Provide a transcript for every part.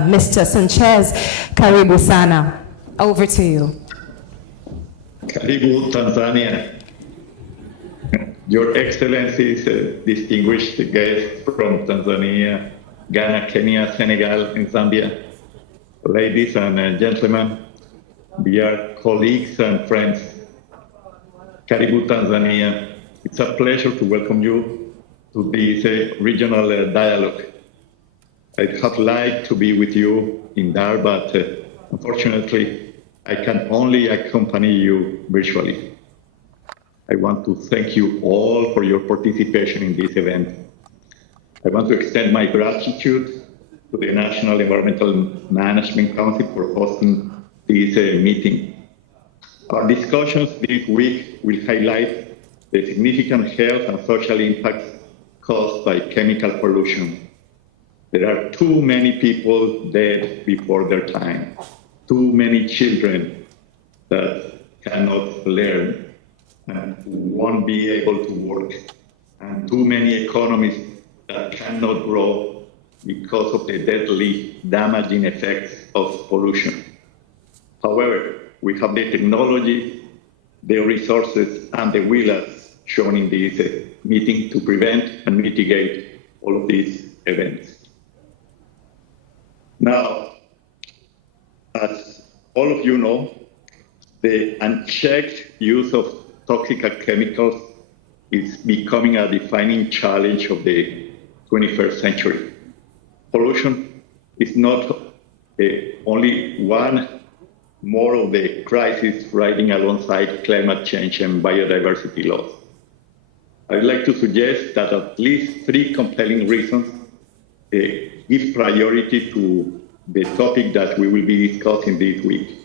Mr. Sanchez. Karibu sana. Over to you. Karibu, Tanzania. Your Excellencies, distinguished guests from Tanzania, Ghana, Kenya, Senegal, and Zambia, ladies and gentlemen, dear colleagues and friends, Karibu, Tanzania. It's a pleasure to welcome you to this regional dialogue. I'd have liked to be with you in Dar, but unfortunately, I can only accompany you virtually. I want to thank you all for your participation in this event. I want to extend my gratitude to the National Environmental Management Council for hosting this meeting. Our discussions this week will highlight the significant health and social impacts caused by chemical pollution. There are too many people dead before their time, too many children that cannot learn and won't be able to work, and too many economies that cannot grow because of the deadly damaging effects of pollution. However, we have the technology, the resources, and the will as shown in this meeting to prevent and mitigate all of these events. Now, as all of you know, the unchecked use of toxic chemicals is becoming a defining challenge of the 21st century. Pollution is not only one more of the crises riding alongside climate change and biodiversity loss. I'd like to suggest that at least 3 compelling reasons give priority to the topic that we will be discussing this week,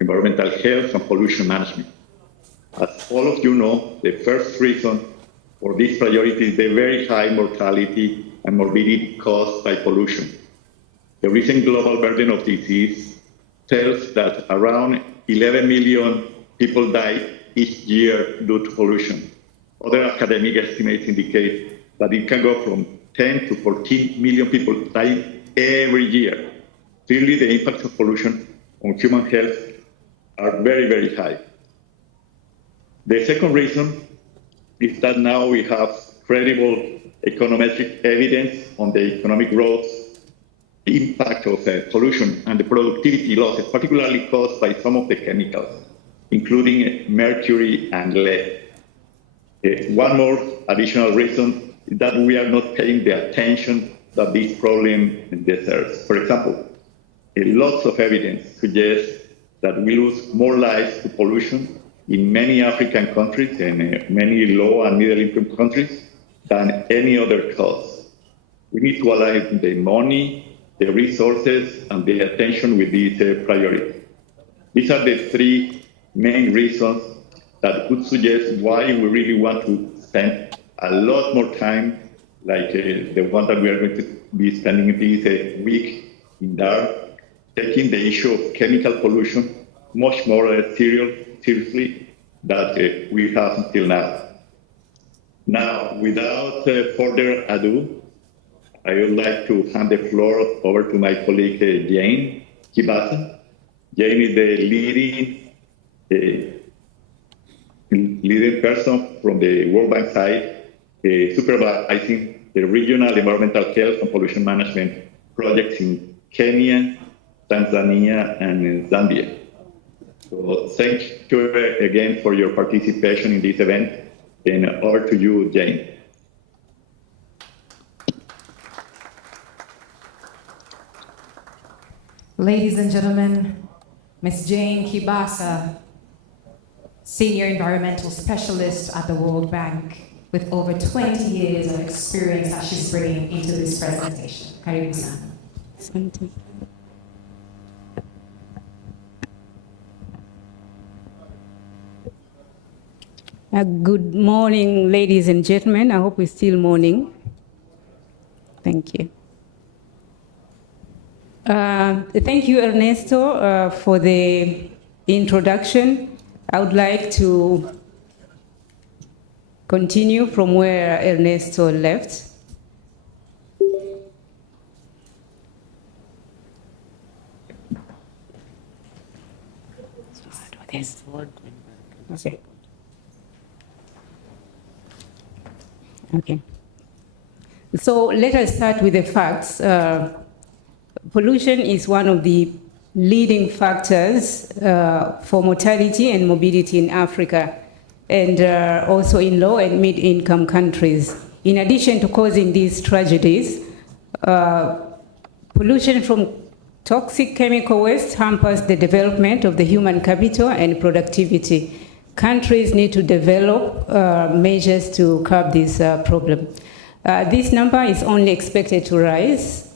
environmental health and pollution management. As all of you know, the first reason for this priority is the very high mortality and morbidity caused by pollution. The recent global burden of disease tells that around 11 million people die each year due to pollution. Other academic estimates indicate that it can go from 10 to 14 million people dying every year. Clearly, the impacts of pollution on human health are very, very high. The second reason is that now we have credible econometric evidence on the economic growth, the impact of pollution, and the productivity losses, particularly caused by some of the chemicals, including mercury and lead. One more additional reason is that we are not paying the attention that this problem deserves. For example, lots of evidence suggests that we lose more lives to pollution in many African countries and many low and middle income countries than any other cause. We need to align the money, the resources, and the attention with this priority. These are the 3 main reasons that could suggest why we really want to spend a lot more time, like the one that we are going to be spending this week in Dar, taking the issue of chemical pollution much more seriously than we have until now. Now, without further ado, I would like to hand the floor over to my colleague, Jane Kibasa. Jane is the leading person from the World Bank side, supervising the regional environmental health and pollution management projects in Kenya, Tanzania, and Zambia. So thank you again for your participation in this event, and over to you, Jane. Ladies and gentlemen, Ms. Jane Kibasa, Senior Environmental Specialist at the World Bank, with over 20 years of experience that she's bringing into this presentation. Karibu sana. Good morning, ladies and gentlemen. I hope it's still morning. Thank you. Thank you, Ernesto, for the introduction. I would like to continue from where Ernesto left. Yes. Okay. Okay. So let us start with the facts. Pollution is one of the leading factors for mortality and morbidity in Africa, and also in low and mid-income countries. In addition to causing these tragedies, pollution from toxic chemical waste hampers the development of the human capital and productivity. Countries need to develop measures to curb this problem. This number is only expected to rise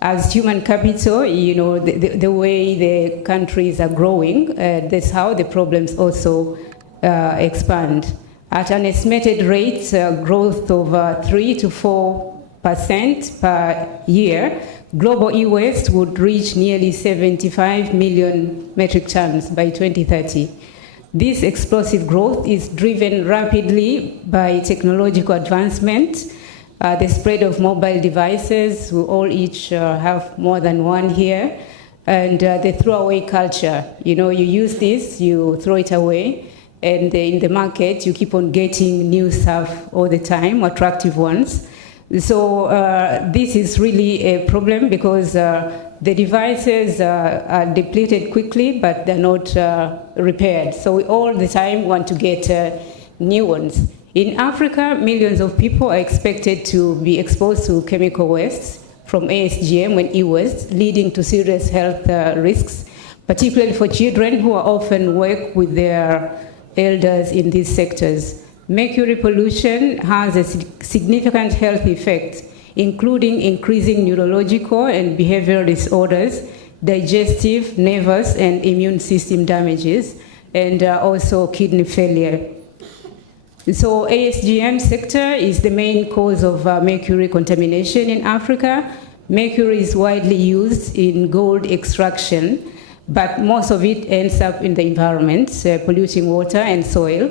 as human capital, you know, the way the countries are growing, that's how the problems also expand. At an estimated rate, growth of 3 to 4% per year, global e-waste would reach nearly 75 million metric tons by 2030. This explosive growth is driven rapidly by technological advancement, the spread of mobile devices, we all each have more than one here, and the throwaway culture. You know, you use this, you throw it away, and in the market, you keep on getting new stuff all the time, attractive ones. So this is really a problem because the devices are depleted quickly, but they're not repaired. So we all the time want to get new ones. In Africa, millions of people are expected to be exposed to chemical waste from ASGM and e-waste, leading to serious health risks, particularly for children who are often work with their elders in these sectors. Mercury pollution has a significant health effect, including increasing neurological and behavioral disorders, digestive, nervous, and immune system damages, and also kidney failure. So ASGM sector is the main cause of mercury contamination in Africa. Mercury is widely used in gold extraction, but most of it ends up in the environment, polluting water and soil.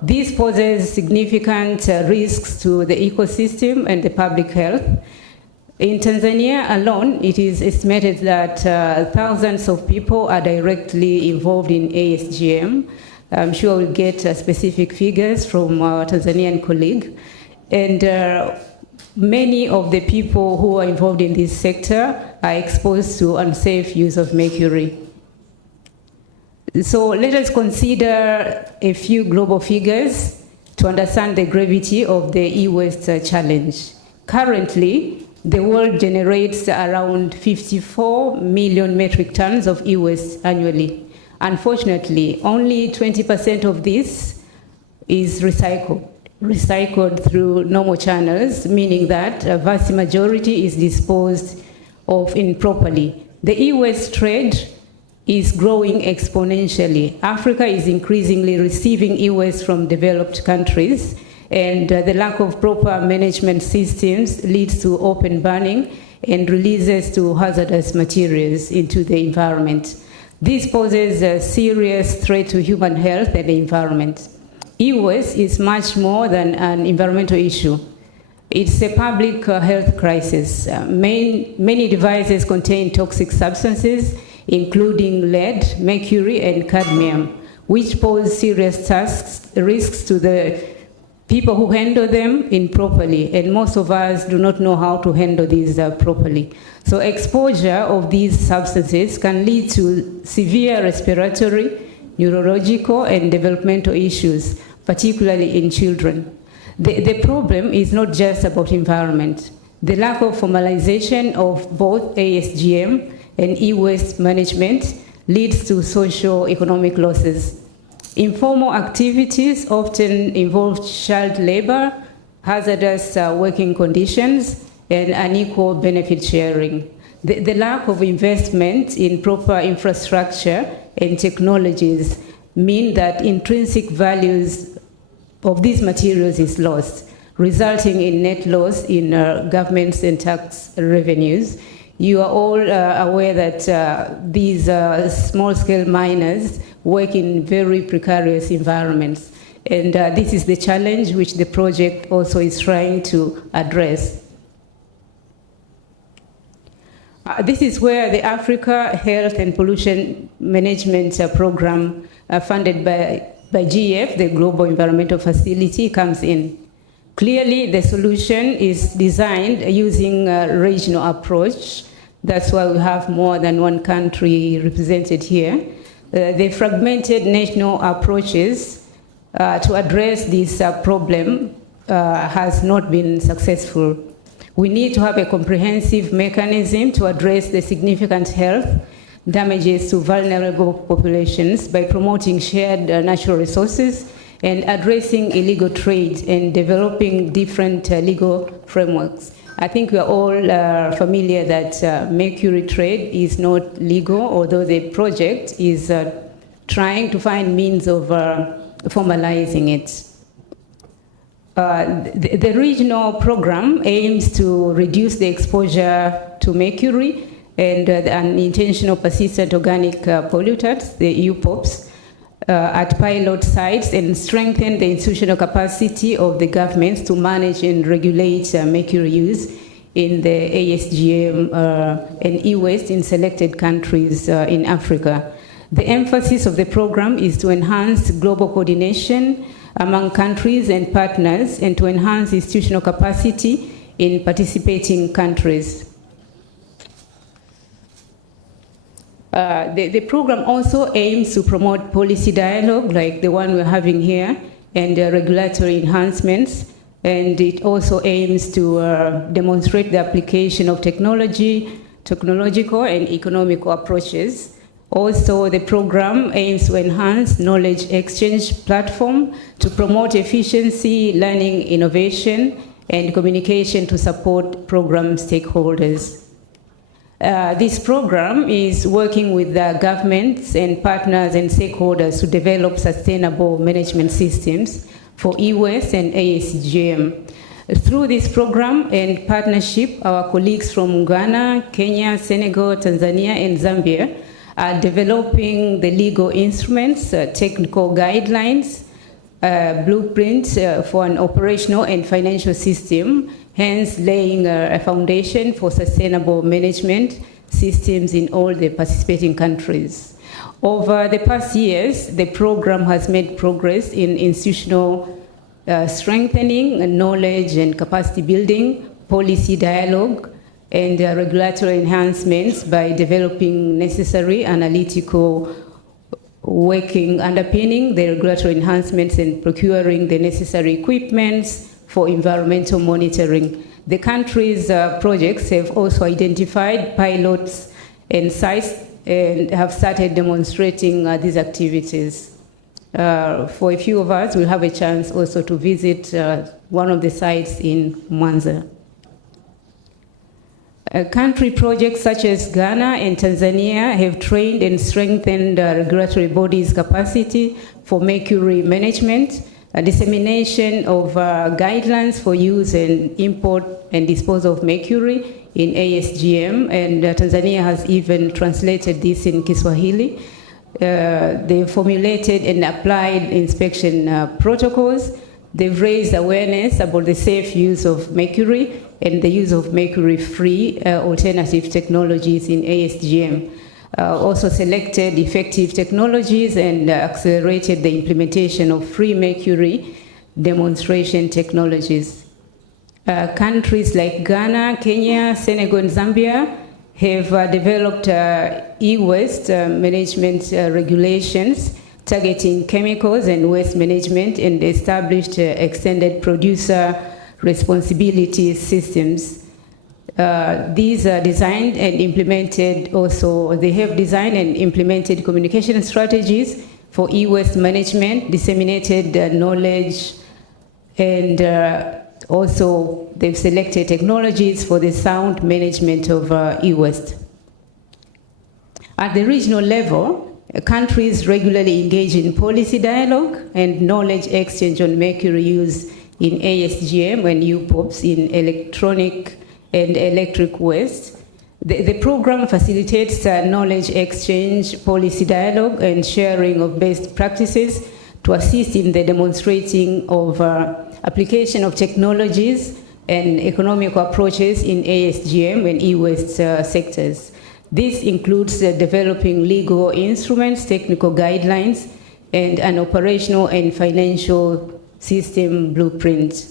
This poses significant risks to the ecosystem and the public health. In Tanzania alone, it is estimated that thousands of people are directly involved in ASGM. I'm sure we'll get specific figures from our Tanzanian colleague. And many of the people who are involved in this sector are exposed to unsafe use of mercury. So let us consider a few global figures to understand the gravity of the e-waste challenge. Currently, the world generates around 54 million metric tons of e-waste annually. Unfortunately, only 20% of this is recycled through normal channels, meaning that a vast majority is disposed of improperly. The e-waste trade is growing exponentially. Africa is increasingly receiving e-waste from developed countries, and the lack of proper management systems leads to open burning and releases to hazardous materials into the environment. This poses a serious threat to human health and the environment. E-waste is much more than an environmental issue. It's a public health crisis. Many devices contain toxic substances, including lead, mercury, and cadmium, which pose serious risks to the people who handle them improperly, and most of us do not know how to handle these properly. So exposure of these substances can lead to severe respiratory, neurological, and developmental issues, particularly in children. The problem is not just about environment. The lack of formalization of both ASGM and e-waste management leads to socio-economic losses. Informal activities often involve child labor, hazardous working conditions, and unequal benefit sharing. The lack of investment in proper infrastructure and technologies mean that intrinsic values of these materials is lost, resulting in net loss in governments and tax revenues. You are all aware that these small-scale miners work in very precarious environments. And this is the challenge which the project also is trying to address. This is where the Africa Health and Pollution Management Program funded by GEF, the Global Environmental Facility, comes in. Clearly, the solution is designed using a regional approach. That's why we have more than one country represented here. The fragmented national approaches to address this problem has not been successful. We need to have a comprehensive mechanism to address the significant health damages to vulnerable populations by promoting shared natural resources and addressing illegal trade and developing different legal frameworks. I think we are all familiar that mercury trade is not legal, although the project is trying to find means of formalizing it. The regional program aims to reduce the exposure to mercury and unintentional persistent organic pollutants, the EHPOPs, at pilot sites and strengthen the institutional capacity of the governments to manage and regulate mercury use in the ASGM and e-waste in selected countries in Africa. The emphasis of the program is to enhance global coordination among countries and partners and to enhance institutional capacity in participating countries. The program also aims to promote policy dialogue like the one we're having here and regulatory enhancements, and it also aims to demonstrate the application of technological and economical approaches. Also, the program aims to enhance knowledge exchange platform to promote efficiency, learning, innovation, and communication to support program stakeholders. This program is working with the governments and partners and stakeholders to develop sustainable management systems for e-waste and ASGM. Through this program and partnership, our colleagues from Ghana, Kenya, Senegal, Tanzania, and Zambia are developing the legal instruments, technical guidelines, blueprints for an operational and financial system, hence laying a foundation for sustainable management systems in all the participating countries. Over the past years, the program has made progress in institutional strengthening, knowledge and capacity building, policy dialogue, and regulatory enhancements by developing necessary analytical working underpinning the regulatory enhancements and procuring the necessary equipments for environmental monitoring. The country's projects have also identified pilots and sites and have started demonstrating these activities. For a few of us, we'll have a chance also to visit one of the sites in Mwanza. Country projects such as Ghana and Tanzania have trained and strengthened regulatory bodies' capacity for mercury management, dissemination of guidelines for use and import and disposal of mercury in ASGM, and Tanzania has even translated this in Kiswahili. They formulated and applied inspection protocols. They've raised awareness about the safe use of mercury and the use of mercury-free alternative technologies in ASGM. Also selected effective technologies and accelerated the implementation of free mercury demonstration technologies. Countries like Ghana, Kenya, Senegal, and Zambia have developed e-waste management regulations targeting chemicals and waste management and established extended producer responsibility systems. These are designed and implemented also, they have designed and implemented communication strategies for e-waste management, disseminated knowledge, and also they've selected technologies for the sound management of e-waste. At the regional level, countries regularly engage in policy dialogue and knowledge exchange on mercury use in ASGM and EHPOPs in electronic and electric waste. The program facilitates knowledge exchange, policy dialogue, and sharing of best practices to assist in the demonstrating of application of technologies and economic approaches in ASGM and e-waste sectors. This includes developing legal instruments, technical guidelines, and an operational and financial system blueprint.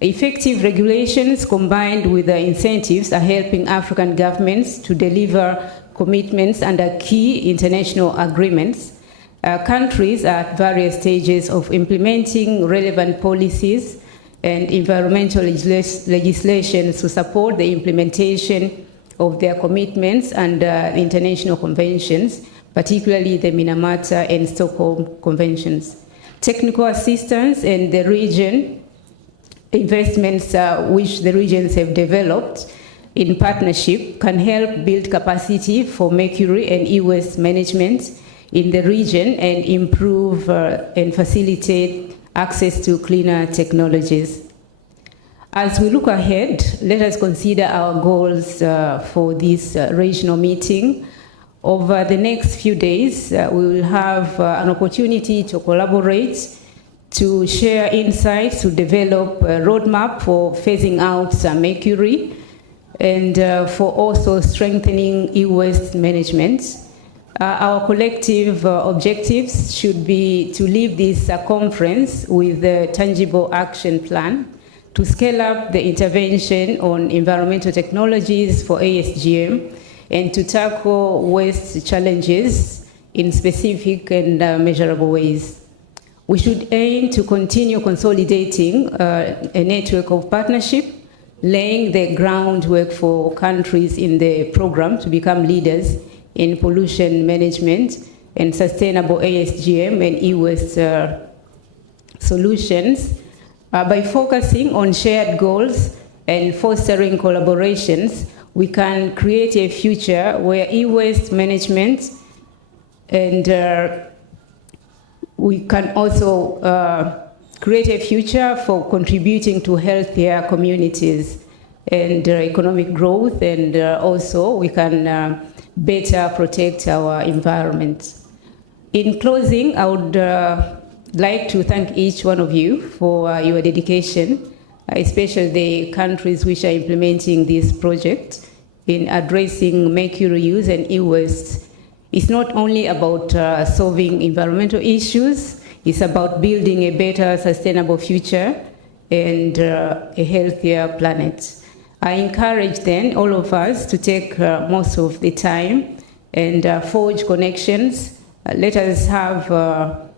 Effective regulations combined with the incentives are helping African governments to deliver commitments under key international agreements. Countries are at various stages of implementing relevant policies and environmental legislation to support the implementation of their commitments and international conventions, particularly the Minamata and Stockholm conventions. Technical assistance and the region investments which the regions have developed in partnership can help build capacity for mercury and e-waste management in the region and improve and facilitate access to cleaner technologies. As we look ahead, let us consider our goals for this regional meeting. Over the next few days, we will have an opportunity to collaborate, to share insights, to develop a roadmap for phasing out mercury, and for also strengthening e-waste management. Our collective objectives should be to leave this conference with a tangible action plan to scale up the intervention on environmental technologies for ASGM and to tackle waste challenges in specific and measurable ways. We should aim to continue consolidating a network of partnership, laying the groundwork for countries in the program to become leaders in pollution management and sustainable ASGM and e-waste solutions. By focusing on shared goals and fostering collaborations, we can create a future where e-waste management and we can also create a future for contributing to healthier communities and economic growth, and also we can better protect our environment. In closing, I would like to thank each one of you for your dedication, especially the countries which are implementing this project in addressing mercury use and e-waste. It's not only about solving environmental issues, it's about building a better sustainable future and a healthier planet. I encourage then all of us to take most of the time and forge connections. Let us have a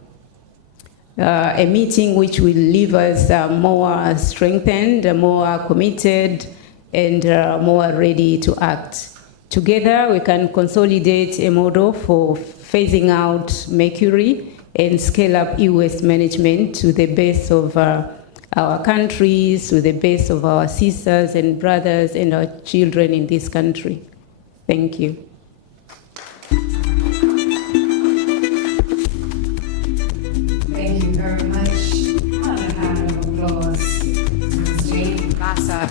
meeting which will leave us more strengthened, more committed, and more ready to act. Together, we can consolidate a model for phasing out mercury and scale up e-waste management to the best of our countries, to the best of our sisters and brothers and our children in this country. Thank you. Thank you very much. A round of applause to Ms. Jane Kibasa.